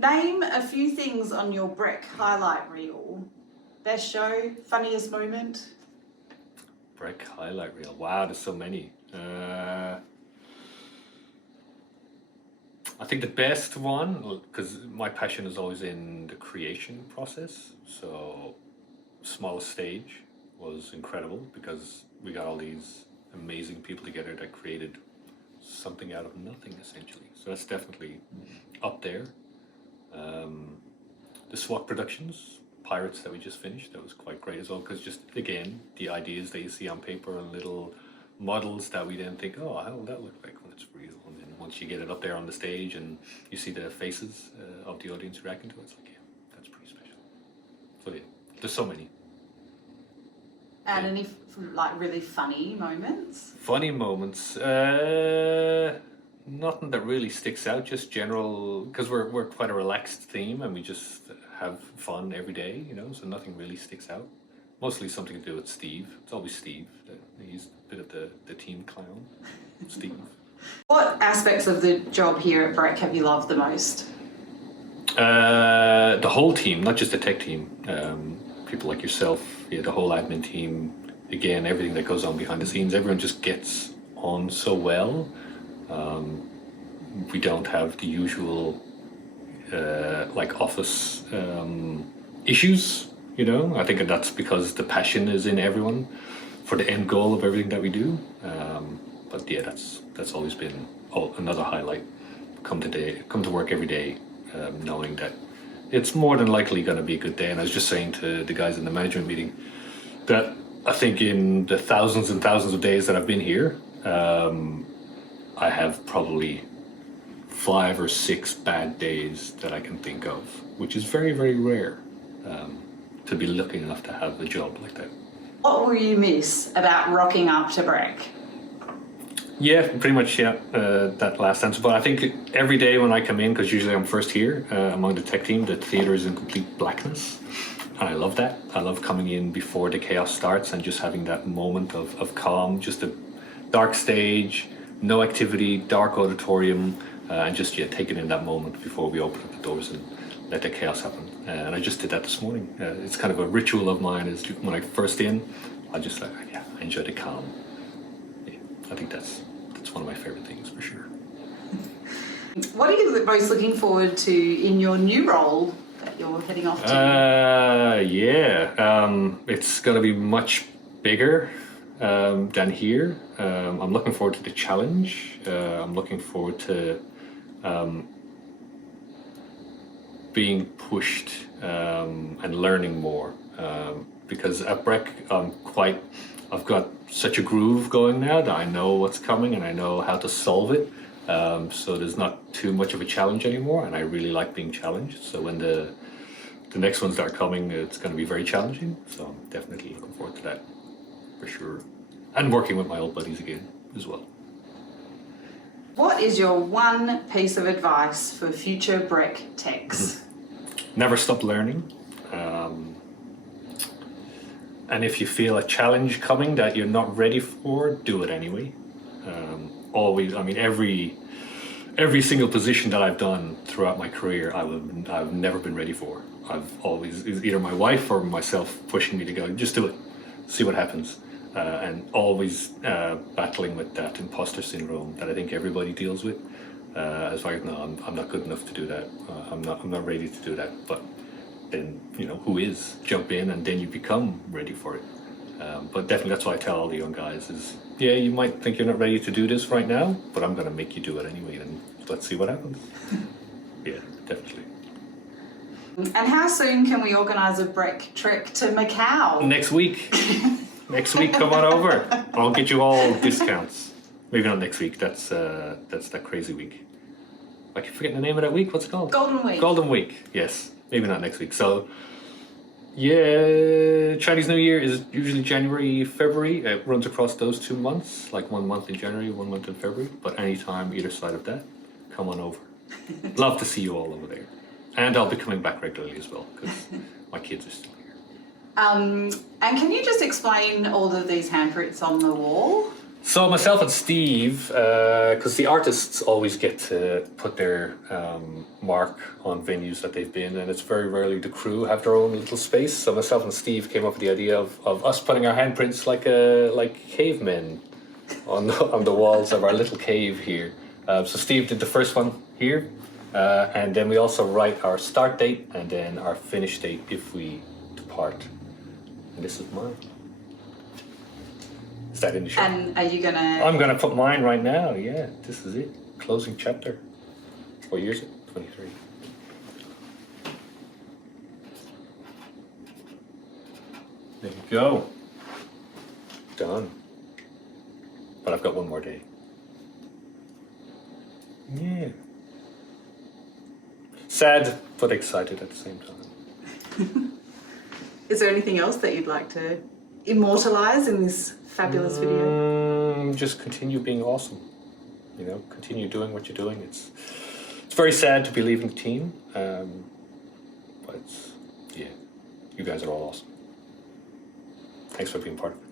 Name a few things on your Breck highlight reel. Best show, funniest moment. Breck highlight reel. Wow, there's so many. I think the best one, because my passion is always in the creation process. So, Smallest Stage was incredible because we got all these amazing people together that created something out of nothing, essentially. So that's definitely up there. The SWAT Productions, Pirates that we just finished, that was quite great as well, because just, again, the ideas that you see on paper and little models that we then think, oh, how will that look like when it's real? And then once you get it up there on the stage and you see the faces of the audience reacting to it, it's like, yeah, that's pretty special. So yeah, there's so many. And any really funny moments? Funny moments, nothing that really sticks out, just general, because we're quite a relaxed theme and we just have fun every day, so nothing really sticks out. Mostly something to do with Steve. It's always Steve. He's a bit of the team clown, Steve. What aspects of the job here at Breck have you loved the most? The whole team, not just the tech team. People like yourself, the whole admin team. Again, everything that goes on behind the scenes. Everyone just gets on so well. We don't have the usual office issues. I think that's because the passion is in everyone for the end goal of everything that we do. But yeah, that's always been another highlight. Come to work every day, knowing that it's more than likely going to be a good day. And I was just saying to the guys in the management meeting that I think in the thousands and thousands of days that I've been here, I have probably 5 or 6 bad days that I can think of, which is very, very rare. To be lucky enough to have a job like that. What will you miss about rocking up to Breck? Yeah, pretty much, that last answer. But I think every day when I come in, because usually I'm first here among the tech team, the theater is in complete blackness. And I love that. I love coming in before the chaos starts and just having that moment of calm, just a dark stage, no activity, dark auditorium, and just taking in that moment before we open up the doors and let the chaos happen. And I just did that this morning. It's kind of a ritual of mine. Is when I first in, I just I enjoy the calm. Yeah, I think that's one of my favorite things for sure. What are you most looking forward to in your new role that you're heading off to? It's going to be much bigger than here. I'm looking forward to the challenge. I'm looking forward to being pushed and learning more, because at Breck I've got such a groove going now that I know what's coming and I know how to solve it, so there's not too much of a challenge anymore, and I really like being challenged. So when the next ones that are coming, it's going to be very challenging, so I'm definitely looking forward to that for sure, and working with my old buddies again as well. What is your one piece of advice for future Breck techs? Never stop learning. And if you feel a challenge coming that you're not ready for, do it anyway. Always, every single position that I've done throughout my career, I've never been ready for. I've always, either my wife or myself pushing me to go, just do it, see what happens. And always battling with that imposter syndrome that I think everybody deals with. As far as, no, I'm not good enough to do that. I'm not ready to do that. But then, who is? Jump in and then you become ready for it. But definitely that's what I tell all the young guys is, yeah, you might think you're not ready to do this right now, but I'm going to make you do it anyway, and let's see what happens. Yeah, definitely. And how soon can we organise a Breck trek to Macau? Next week. Next week, come on over. I'll get you all discounts. Maybe not next week. That's that crazy week. I keep forgetting the name of that week. What's it called? Golden Week. Golden Week. Yes. Maybe not next week. So, yeah, Chinese New Year is usually January, February. It runs across those 2 months, like 1 month in January, 1 month in February. But anytime either side of that, come on over. Love to see you all over there. And I'll be coming back regularly as well, because my kids are still here. And can you just explain all of these handprints on the wall? So myself and Steve, because the artists always get to put their mark on venues that they've been, and it's very rarely the crew have their own little space. So myself and Steve came up with the idea of us putting our handprints like cavemen on the walls of our little cave here. So Steve did the first one here, and then we also write our start date and then our finish date if we depart. And this is mine. Is that in the show? And are you gonna? I'm gonna put mine right now. Yeah, this is it. Closing chapter. What year is it? 23. There you go. Done. But I've got one more day. Yeah. Sad, but excited at the same time. Is there anything else that you'd like to immortalize in this fabulous video? Just continue being awesome. You know, continue doing what you're doing. It's very sad to be leaving the team, but it's, yeah, you guys are all awesome. Thanks for being part of it.